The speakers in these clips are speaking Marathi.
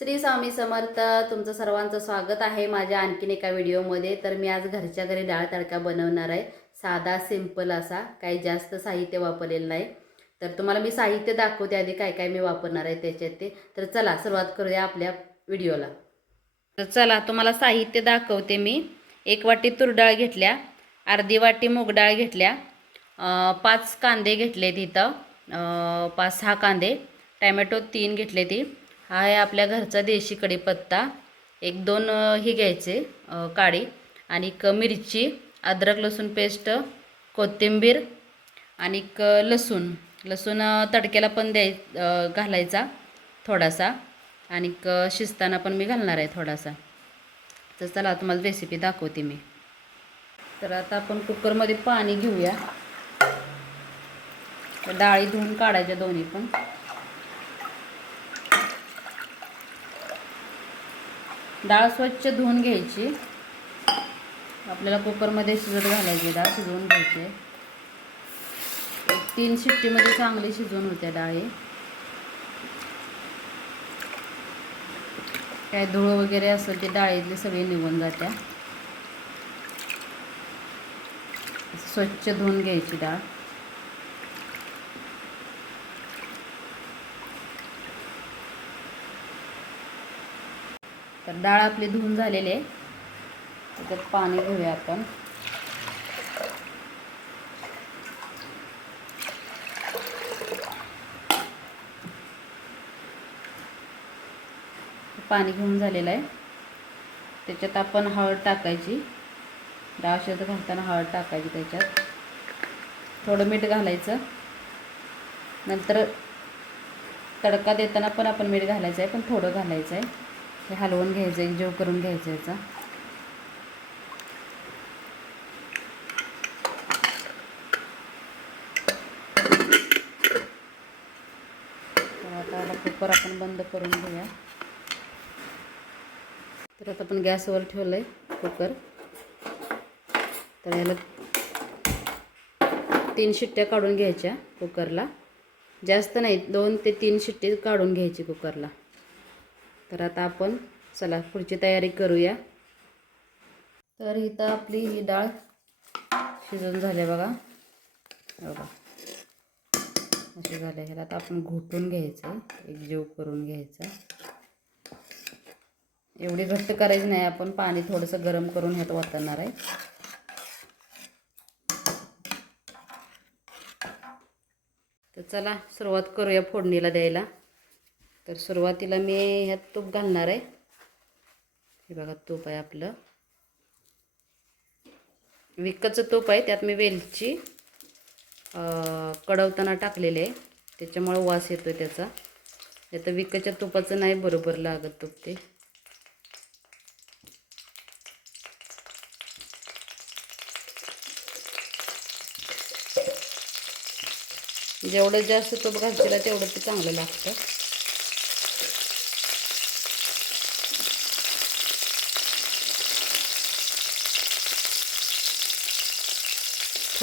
श्री स्वामी समर्थ तुमचं सर्वांचं स्वागत आहे माझ्या आणखीन एका व्हिडिओमध्ये. तर मी आज घरच्या घरी डाळ तडका बनवणार आहे. साधा सिंपल असा. काही जास्त साहित्य वापरलेलं नाही. तर तुम्हाला मी साहित्य दाखवते आधी काय काय मी वापरणार आहे त्याच्यात ते. तर चला सुरुवात करूया आपल्या व्हिडिओला. तर चला तुम्हाला साहित्य दाखवते मी. एक वाटी तुरडाळ घेतल्या. अर्धी वाटी मूगडाळ घेतल्या. पाच कांदे घेतले तिथं पाच सहा कांदे. टॅमॅटो तीन घेतले ती. हा आहे आपल्या घरचा देशी कढीपत्ता एक दोन ही घ्यायचे काळी आणि क मिरची अद्रक लसूण पेस्ट कोथिंबीर आणि क लसूण. लसूण तडक्याला पण द्याय घालायचा थोडासा आणि क शिजताना पण मी घालणार आहे थोडासा. तर चला तुम्हाला रेसिपी दाखवते मी. तर आता आपण कुकरमध्ये पाणी घेऊया. डाळी धुवून काढायच्या दोन्ही पण. डाळ स्वच्छ धुवून घ्यायची. आपल्याला कुकरमध्ये शिजत घालायची डाळ शिजवून घ्यायची. तीन शिट्टीमध्ये चांगली शिजवून होते डाळी. काय धूळ वगैरे असेल ते डाळीतले सगळे निघून जात्या. स्वच्छ धुवून घ्यायची डाळ. डाळ आपली धुवून झालेली आहे. त्याच्यात पाणी घेऊया आपण. पाणी घेऊन झालेलं आहे. त्याच्यात आपण हळद टाकायची. डाळ शिजत घालताना हळद टाकायची त्याच्यात. थोडं मीठ घालायचं. नंतर तडका देताना पण आपण मीठ घालायचं आहे पण थोडं घालायचं आहे. हे हलवून घ्यायचं एक जेव करून घ्यायचं याचा. तर आता कुकर आपण बंद करून घेऊया. तर आता आपण गॅसवर ठेवलं आहे कुकर तर याला तीन शिट्ट्या काढून घ्यायच्या कुकरला जास्त नाही दोन ते तीन शिट्टी काढून घ्यायची कुकरला तर आता आपण चला पुढची तयारी करूया. तर इथं आपली ही डाळ शिजून झाली बघा. बघा. असे झाले. ह्याला आता आपण घोटून घ्यायचं. एक जीव करून घ्यायचा. एवढी घट्ट करायची नाही. आपण पाणी थोडंसं गरम करून ह्यात वाटणार आहे. तर चला सुरुवात करूया फोडणीला द्यायला. तर सुरुवातीला मी ह्यात तूप घालणार आहे. हे बघा तूप आहे आपलं. विकतचं तूप आहे त्यात मी वेलची कडवताना टाकलेले आहे. त्याच्यामुळं वास येतो त्याचा. आता विकतच्या तुपाचं नाही बरोबर लागत तूप ते. जेवढं जास्त तूप घालशील तेवढं ते चांगलं लागतं.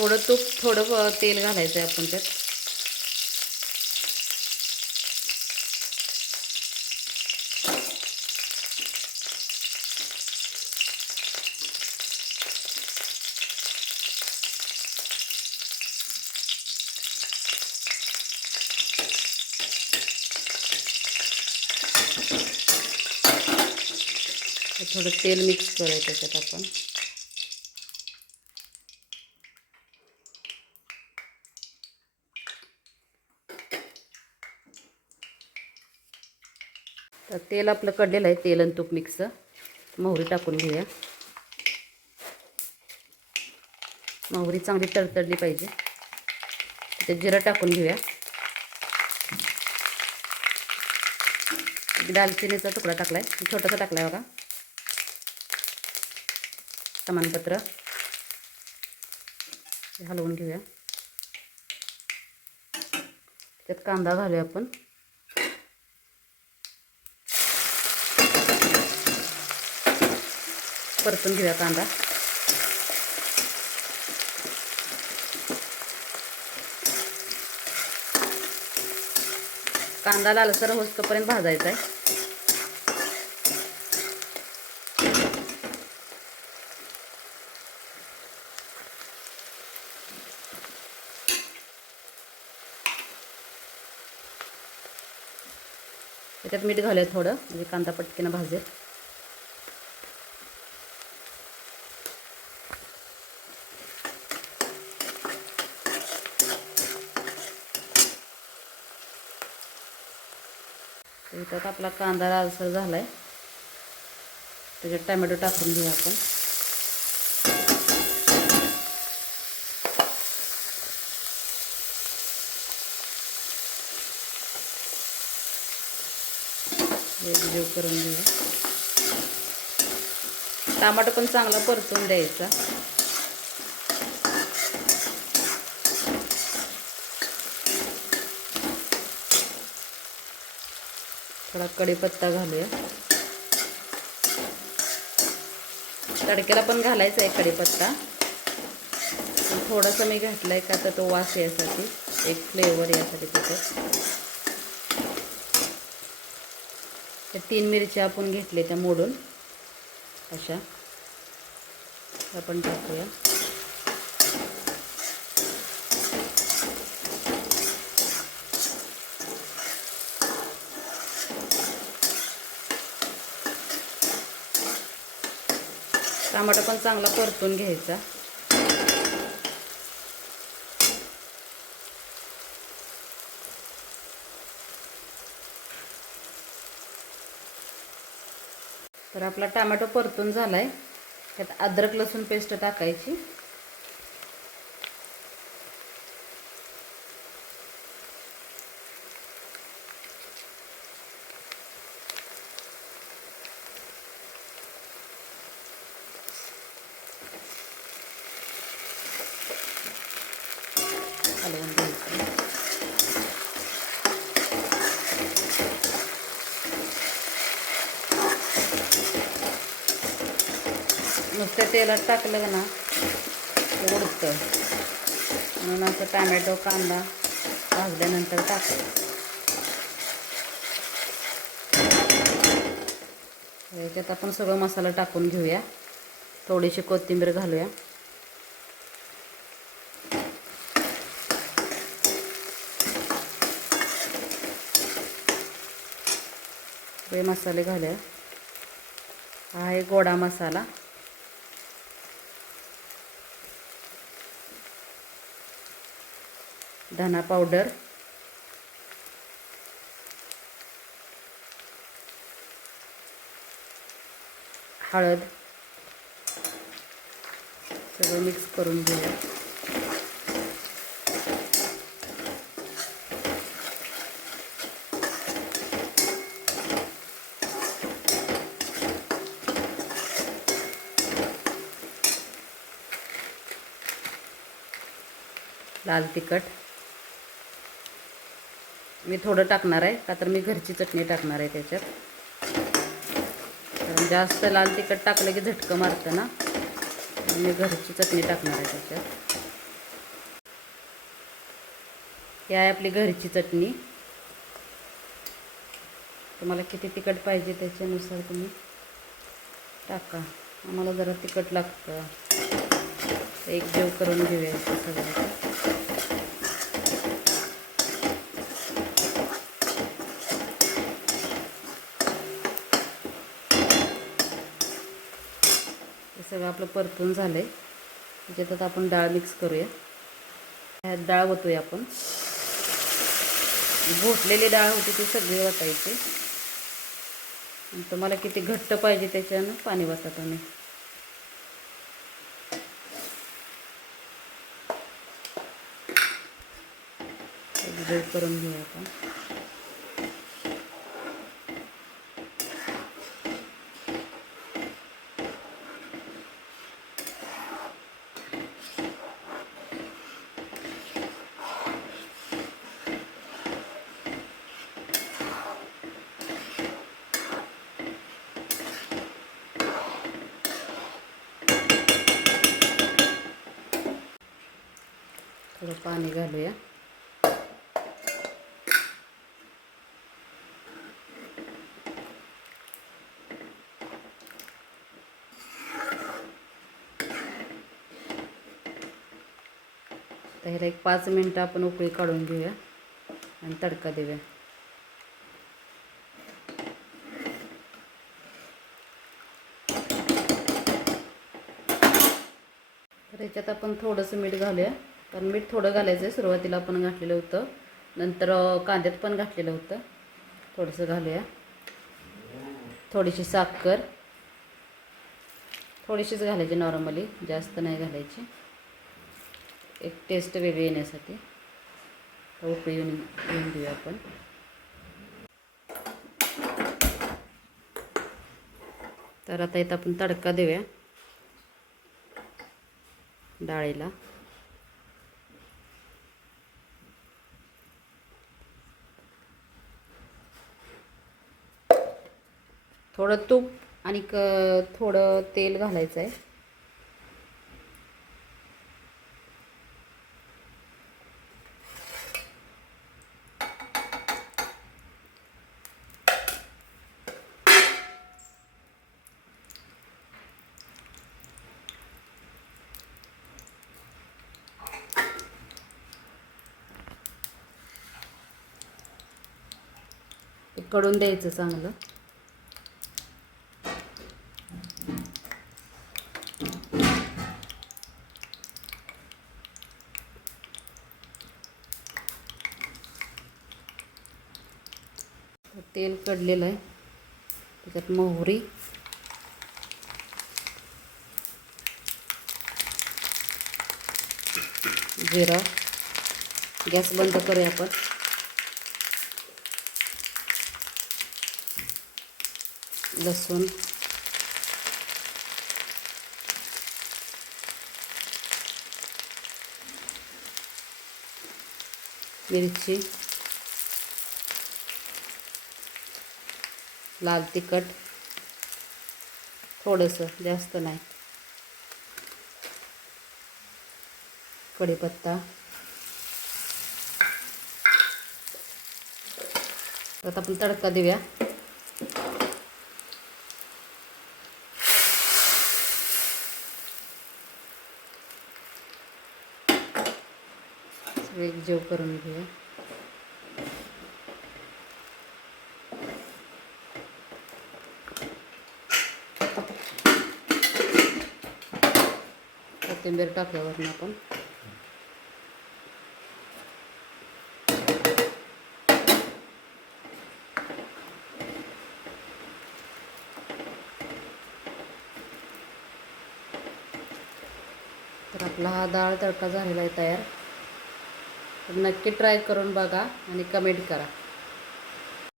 थोडं तूप थोडं तेल घालायचं आहे आपण त्यात. थोडं तेल मिक्स करायचं त्याच्यात आपण. तर तेल आपलं कडलेलं आहे तेल आणि तूप मिक्स मोहरी टाकून घेऊया. मोहरी चांगली तडतडली पाहिजे. ते जिरं टाकून घेऊया. दालचिनीचा तुकडा टाकला आहे छोटासा टाकला आहे बघा. प्रमाणपत्र. हलवून घेऊया. त्यात कांदा घालूया आपण. परतून घेऊया कांदा. कांदा लालसर होस्तोपर्यंत भाजायचा आहे. त्याच्यात मीठ घालूया थोडं म्हणजे कांदा पटकीनं भाजेल. तर त्यात आपला कांदा लालसर झाला आहे त्याच्यात टमॅटो टाकून घेऊ आपण. एकजीव करून घेऊ. टमाटो पण चांगला परतून द्यायचा. थोडा कढीपत्ता घालूया. तडक्याला पण घालायचा आहे कढीपत्ता. थोडासा मी घातला आहे का तर तो वास यासाठी एक फ्लेवर यासाठी त्याच्यात तर तीन मिरच्या आपण घेतल्या त्या मोडून. अशा. आपण टाकूया. टमाटा पण चांगला परतून घ्यायचा. तर आपला टमॅटो परतून झाला आहे त्यात अद्रक लसूण पेस्ट टाकायची हलवून घ्यायची त्या तेलात टाकलं ना उडतं. म्हणून असं टॅमॅटो कांदा भाजल्यानंतर टाकायचं याच्यात आपण सगळं मसाला टाकून घेऊया. थोडीशी कोथिंबीर घालूया. हे मसाले घालूया. हा आहे गोडा मसाला. धना पावडर. हळद. सगळं मिक्स करून घेऊया. लाल तिखट. मी थोडं टाकणार आहे का तर मी घरची चटणी टाकणार आहे त्याच्यात. कारण जास्त लाल तिखट टाकलं की झटकं मारतं ना. मी घरची चटणी टाकणार आहे त्याच्यात. ही आहे आपली घरची चटणी. तुम्हाला किती तिखट पाहिजे त्याच्यानुसार तुम्ही टाका. आम्हाला जरा तिखट लागतं. एक जेव करून घेऊया सगळं सगळं आपलं परतून झालं आहे त्याच्यात आपण डाळ मिक्स करूया. ह्यात डाळ ओतूया आपण. घोटलेली डाळ होती ती सगळी वाटायची तुम्हाला किती घट्ट पाहिजे त्याच्यानं पाणी वाटा तुम्ही करून घेऊया आपण. पाणी घालूया. तर ह्याला एक पाच मिनटं आपण उकळी काढून घेऊया आणि तडका देऊया. तर ह्याच्यात आपण थोडंसं मीठ घालूया. कारण मीठ थोडं घालायचं आहे सुरुवातीला आपण घातलेलं होतं. नंतर कांद्यात पण घातलेलं होतं. थोडंसं घालूया. थोडीशी साखर. थोडीशीच घालायची नॉर्मली. जास्त नाही घालायची. एक टेस्ट वेगळी येण्यासाठी. तर उकळी येऊन येऊन देऊया आपण. तर आता इथं आपण तडका देऊया. डाळीला. थोडं तूप आणि क थोडं तेल घालायचं आहे कडून द्यायचं चांगलं. तेल कडलेलं आहे. त्याच्यात मोहरी. जिरा. गॅस बंद करूया आपण. लसूण. मिरची. लाल तिखट थोडंसं जास्त नाही. कढीपत्ता. आता आपण तडका देऊया. सगळे जेव करून घेऊया. कोथिंबीर टाकल्यावर आपण. तर आपला हा डाळ तडका झालेला आहे तयार. तर नक्की ट्राय करून बघा आणि कमेंट करा.